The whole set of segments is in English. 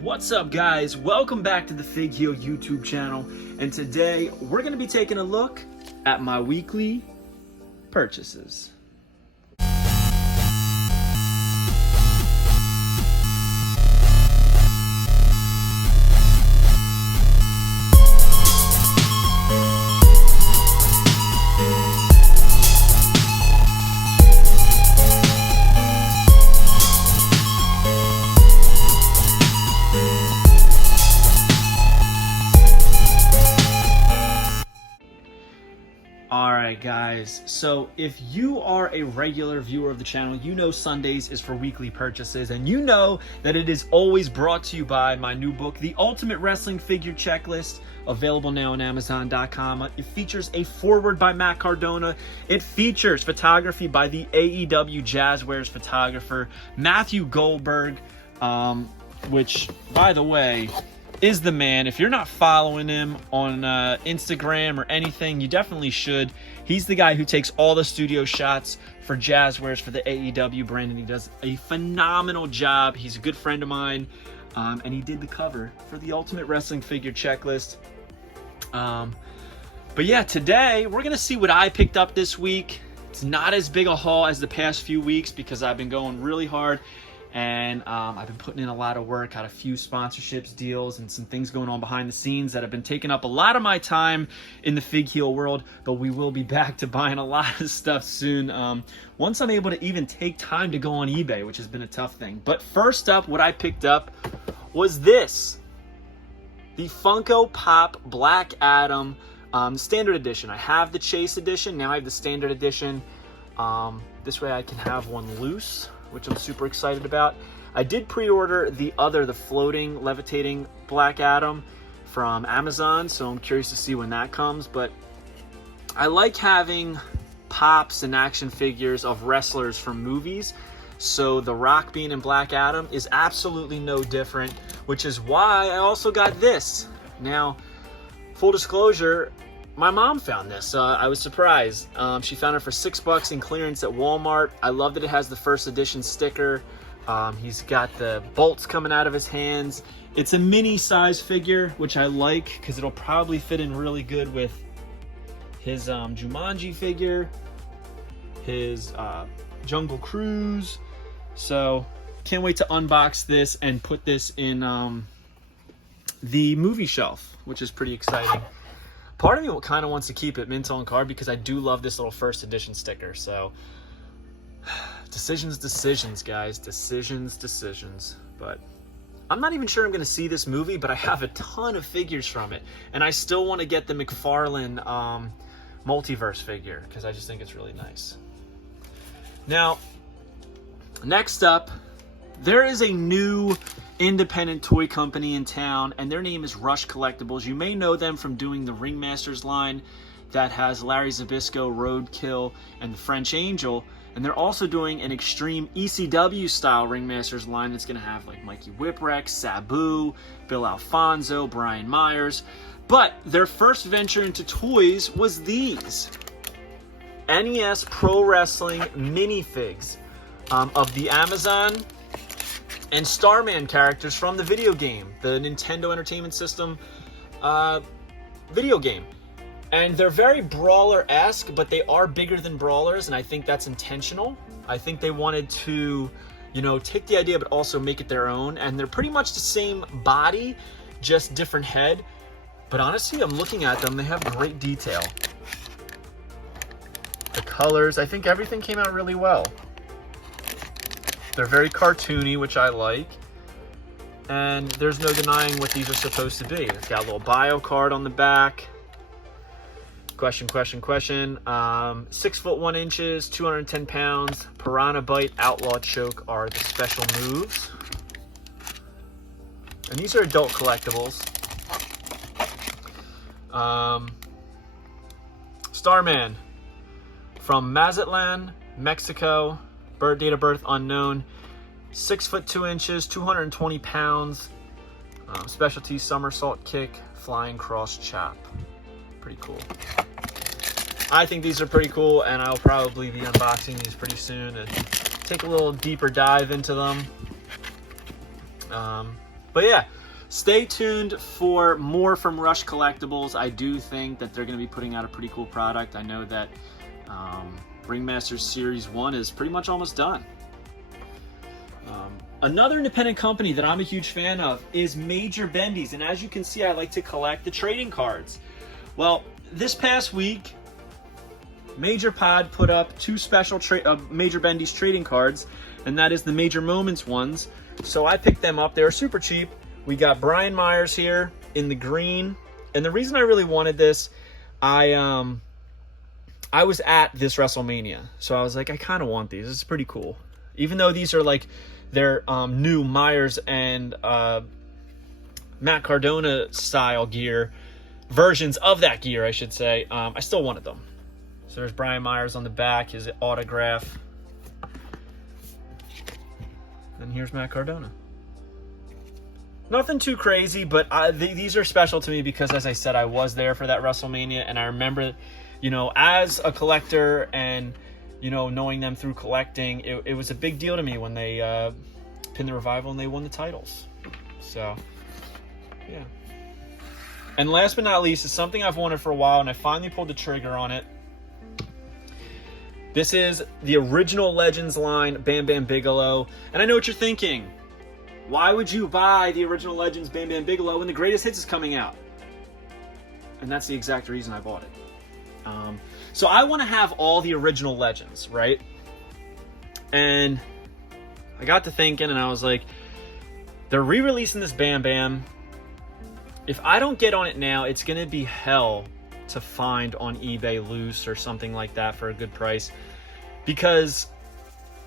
What's up, guys? Welcome back to the Fig Heel YouTube channel, and today we're going to be taking a look at my weekly purchases. Alright guys, so if you are a regular viewer of the channel, you know Sundays is for weekly purchases, and you know that it is always brought to you by my new book, The Ultimate Wrestling Figure Checklist, available now on Amazon.com. It features a foreword by Matt Cardona. It features photography by the AEW Jazzwares photographer, Matthew Goldberg, which, by the way, is the man. If you're not following him on Instagram or anything, you definitely should. He's the guy who takes all the studio shots for Jazzwares for the AEW brand, and he does a phenomenal job. He's a good friend of mine, and he did the cover for the Ultimate Wrestling Figure Checklist. But yeah, today we're gonna see what I picked up this week. It's not as big a haul as the past few weeks because I've been going really hard. And I've been putting in a lot of work, had a few sponsorships, deals, and some things going on behind the scenes that have been taking up a lot of my time in the Fig Heel world, but we will be back to buying a lot of stuff soon. Once I'm able to even take time to go on eBay, which has been a tough thing. But first up, what I picked up was this. The Funko Pop Black Adam Standard Edition. I have the Chase Edition, now I have the Standard Edition. This way I can have one loose, which I'm super excited about. I did pre-order the floating, levitating Black Adam from Amazon, so I'm curious to see when that comes. But I like having pops and action figures of wrestlers from movies, so The Rock being in Black Adam is absolutely no different, which is why I also got this. Now, full disclosure, my mom found this. I was surprised. She found it for $6 in clearance at Walmart. I love that it has the first edition sticker. He's got the bolts coming out of his hands. It's a mini size figure, which I like because it'll probably fit in really good with his Jumanji figure, his Jungle Cruise. So can't wait to unbox this and put this in the movie shelf, which is pretty exciting. Part of me kind of wants to keep it mint on card because I do love this little first edition sticker. So decisions, guys. Decisions. But I'm not even sure I'm going to see this movie, but I have a ton of figures from it. And I still want to get the McFarlane multiverse figure because I just think it's really nice. Now, next up, there is a new independent toy company in town, and their name is Rush Collectibles. You may know them from doing the Ringmasters line that has Larry Zbyszko, Roadkill, and the French Angel, and they're also doing an extreme ECW style Ringmasters line that's going to have like Mikey Whipwreck, Sabu, Bill Alfonso, Brian Myers. But their first venture into toys was these NES Pro Wrestling minifigs of the Amazon and Starman characters from the video game, the Nintendo Entertainment System video game. And they're very Brawler-esque, but they are bigger than Brawlers, and I think that's intentional. I think they wanted to, you know, take the idea but also make it their own, and they're pretty much the same body, just different head. But honestly, I'm looking at them, they have great detail. The colors, I think everything came out really well. They're very cartoony, which I like. And there's no denying what these are supposed to be. It's got a little bio card on the back. Question. 6 foot 1 inches, 210 pounds. Piranha Bite, Outlaw Choke are the special moves. And these are adult collectibles. Starman from Mazatlan, Mexico. Date of birth unknown. 6 foot 2 inches, 220 pounds. Specialty somersault kick, flying cross chop. Pretty cool. I think these are pretty cool, and I'll probably be unboxing these pretty soon and take a little deeper dive into them. But yeah, stay tuned for more from Rush Collectibles. I do think that they're going to be putting out a pretty cool product. I know that Ringmasters Series 1 is pretty much almost done. Another independent company that I'm a huge fan of is Major Bendy's, and as you can see, I like to collect the trading cards. Well, this past week, Major Pod put up 2 special Major Bendy's trading cards, and that is the Major Moments ones. So I picked them up. They were super cheap. We got Brian Myers here in the green, and the reason I really wanted this, I was at this WrestleMania, so I was like, I kind of want these. This is pretty cool. Even though these are like their new Myers and Matt Cardona style gear, versions of that gear, I should say, I still wanted them. So there's Brian Myers on the back, his autograph. And here's Matt Cardona. Nothing too crazy, but these are special to me because, as I said, I was there for that WrestleMania, and I remember, you know, as a collector and, you know, knowing them through collecting, it was a big deal to me when they pinned the Revival and they won the titles. So, yeah. And last but not least is something I've wanted for a while, and I finally pulled the trigger on it. This is the original Legends line, Bam Bam Bigelow. And I know what you're thinking. Why would you buy the original Legends Bam Bam Bigelow when the Greatest Hits is coming out? And that's the exact reason I bought it. So I want to have all the original Legends, right? And I got to thinking, and I was like, they're re-releasing this Bam Bam. If I don't get on it now, it's going to be hell to find on eBay loose or something like that for a good price. Because,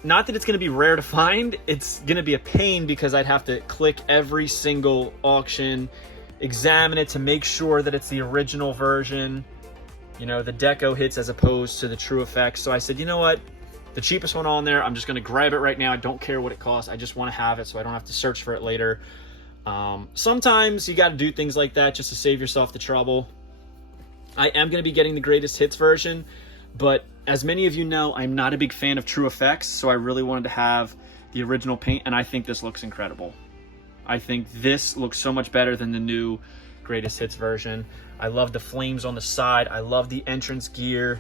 not that it's going to be rare to find, it's going to be a pain because I'd have to click every single auction, examine it to make sure that it's the original version. You know, the deco hits as opposed to the true effects. So I said, you know what? The cheapest one on there, I'm just going to grab it right now. I don't care what it costs. I just want to have it so I don't have to search for it later. Sometimes you got to do things like that just to save yourself the trouble. I am going to be getting the Greatest Hits version, but as many of you know, I'm not a big fan of true effects, so I really wanted to have the original paint, and I think this looks incredible. I think this looks so much better than the new Greatest Hits version. I love the flames on the side. I love the entrance gear.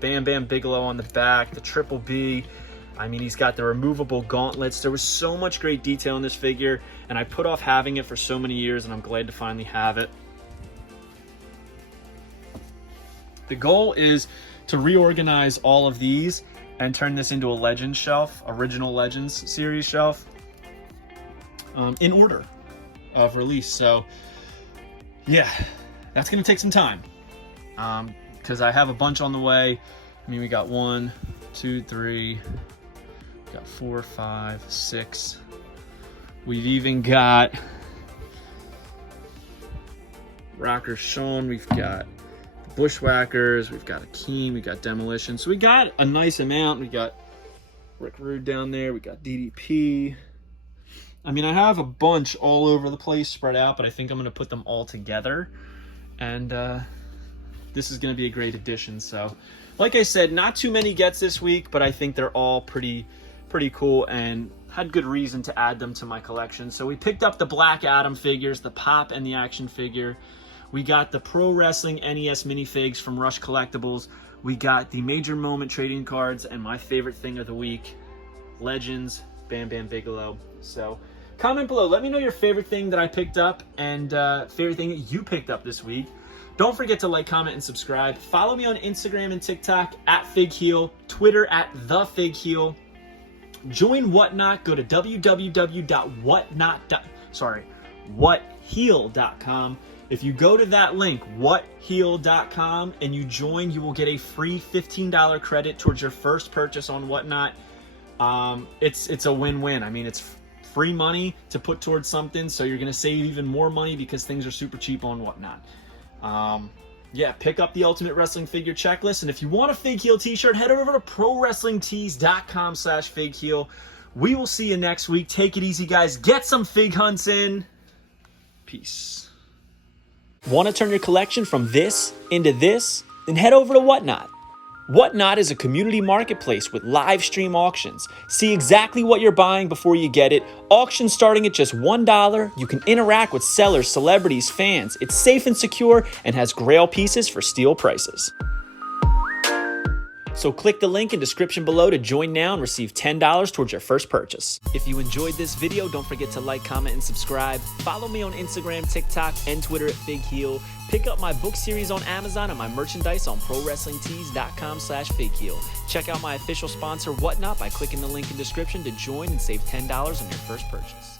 Bam Bam Bigelow on the back, the Triple B. I mean, he's got the removable gauntlets. There was so much great detail in this figure, and I put off having it for so many years, and I'm glad to finally have it. The goal is to reorganize all of these and turn this into a Legends shelf, original Legends series shelf, in order of release. So, yeah, that's going to take some time because I have a bunch on the way. I mean, we got 1, 2, 3, we got 4, 5, 6. We've even got Rocker Sean. We've got Bushwhackers, we've got Akeem, we got Demolition. So we got a nice amount. We got Rick Rude down there, we got DDP. I mean, I have a bunch all over the place spread out, but I think I'm going to put them all together. And this is going to be a great addition. So, like I said, not too many gets this week, but I think they're all pretty cool and had good reason to add them to my collection. So we picked up the Black Adam figures, the Pop and the action figure. We got the Pro Wrestling NES minifigs from Rush Collectibles. We got the Major Moment trading cards, and my favorite thing of the week, Legends Bam Bam Bigelow. So comment below. Let me know your favorite thing that I picked up and favorite thing that you picked up this week. Don't forget to like, comment, and subscribe. Follow me on Instagram and TikTok at FigHeal, Twitter at TheFigHeal. Join Whatnot. Go to www.whatheal.com. If you go to that link, whatheal.com, and you join, you will get a free $15 credit towards your first purchase on Whatnot. It's a win-win. I mean, it's free money to put towards something, so you're going to save even more money because things are super cheap on Whatnot. Yeah, pick up the Ultimate Wrestling Figure Checklist, and if you want a FigHeal t-shirt, head over to ProWrestlingTees.com/FigHeal. We will see you next week. Take it easy, guys. Get some fig hunts in. Peace. Want to turn your collection from this into this? Then head over to Whatnot. Whatnot is a community marketplace with live stream auctions. See exactly what you're buying before you get it. Auctions starting at just $1. You can interact with sellers, celebrities, fans. It's safe and secure and has grail pieces for steal prices. So click the link in description below to join now and receive $10 towards your first purchase. If you enjoyed this video, don't forget to like, comment, and subscribe. Follow me on Instagram, TikTok, and Twitter at FigHeal. Pick up my book series on Amazon and my merchandise on ProWrestlingTees.com/FigHeal. Check out my official sponsor, Whatnot, by clicking the link in description to join and save $10 on your first purchase.